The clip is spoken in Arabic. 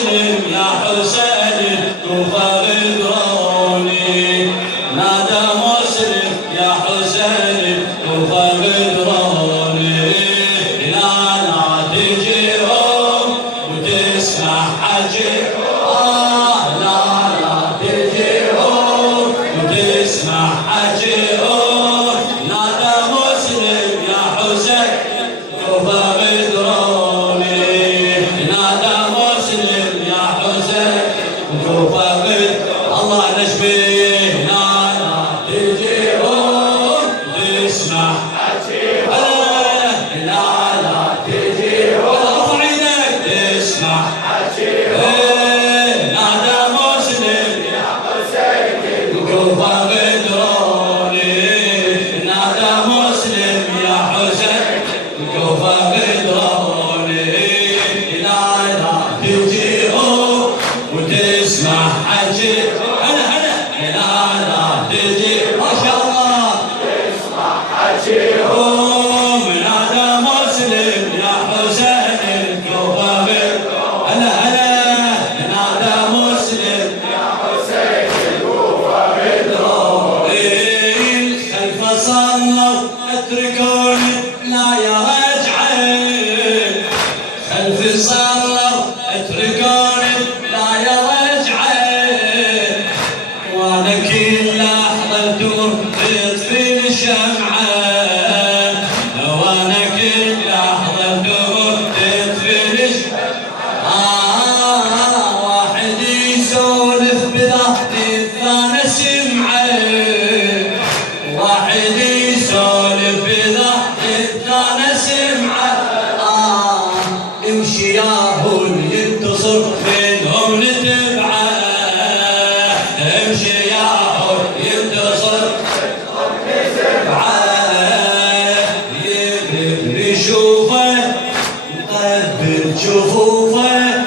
مسلم يا حسين الكوفة غدروني نادى مسلم يا حسين الكوفة غدروني لا لا تجيهم وتسمع حجيهم لا لا تجيهم وتسمع حجيهم نادى مسلم يا حسين الكوفة غدروني نادى مسلم يا حسين الكوفة غدروني الله نشبه لا لا تجيهم تسمع حجيهم لا لا تجيهم ارفع ايدك تسمع حجيهم نادى مسلم يا حسين الكوفة غدروني نادى مسلم يا حسين الكوفة غدروني لا لا تجيهم وتسمع حجيهم هلا لا لا تجي ما شاء الله تسمع حجيهم نادى مسلم يا حسين الكوفة هلا نادى مسلم يا حسين الكوفة غدروني خلف صلوا اتركوني لا يا رجعي خلف صلوا اتركوني لا يا رجعي وانا كل لحظة تدور تطفي الشمعة وانا كل لحظة تدور تطفي الشمعة واحد يسولف بظهري الثاني سمعه واحد يسولف بظهري الثاني سمعه امشي ياهو ينتصر منهم نتبعه امشي ياهو ينتصر منهم نتبعه يقرب نشوفه يقبل جفوفه